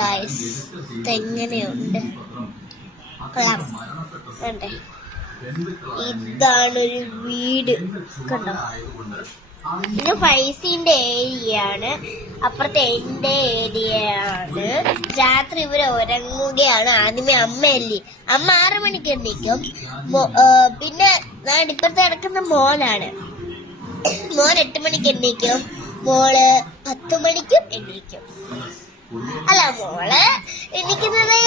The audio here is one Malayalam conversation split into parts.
ഗായ്സ് ഇതെങ്ങനെയുണ്ട് കണ്ടേ ഇതാണൊരു വീട് കണ്ടോ ഇത് ഫൈസിന്റെ ഏരിയ ആണ് അപ്പുറത്തെ എന്റെ ഏരിയ ആണ് രാത്രി ഇവര് ഉറങ്ങുകയാണ് ആദ്യമേ അമ്മയല്ലേ അമ്മ 6 മണിക്ക് എണീക്കും പിന്നെ ഇപ്പുറത്ത് കിടക്കുന്ന മോനാണ് മോൻ 8 മണിക്ക് എണീക്കും മോള് 10 മണിക്കും എണീക്കും അല്ല മോള് എണീക്കുന്നത്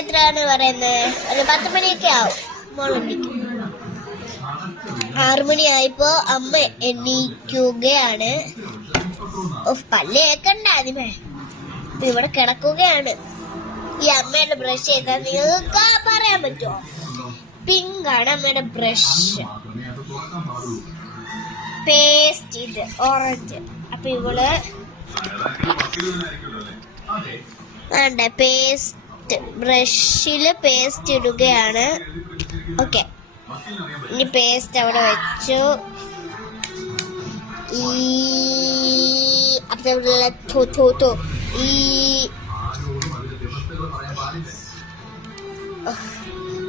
എത്രയാണ് പറയുന്നത് ഒരു 10 മണിയൊക്കെ ആവും മോൾ എണീക്കും 6 മണിയായപ്പോ അമ്മ എണീക്കുകയാണ് പല്ല് കേക്കണ്ട ആദ്യമേ ഇവിടെ കിടക്കുകയാണ് ഈ അമ്മയുടെ ബ്രഷ് ചെയ്താൽ നിങ്ങൾക്ക് പറയാൻ പറ്റുമോ പിങ്കാണ് അമ്മയുടെ ബ്രഷ് പേസ്റ്റ് ഇത് ഓറഞ്ച് അപ്പൊ ഇവള് വേണ്ട പേസ്റ്റ് ബ്രഷില് പേസ്റ്റ് ഇടുകയാണ് ഓക്കെ ഇനി പേസ്റ്റ് അവിടെ വെച്ചു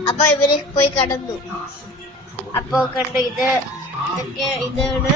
അപ്പൊ ഇവര് പോയി കടന്നു അപ്പൊ കണ്ടു ഇതൊക്കെ ഇതാണ്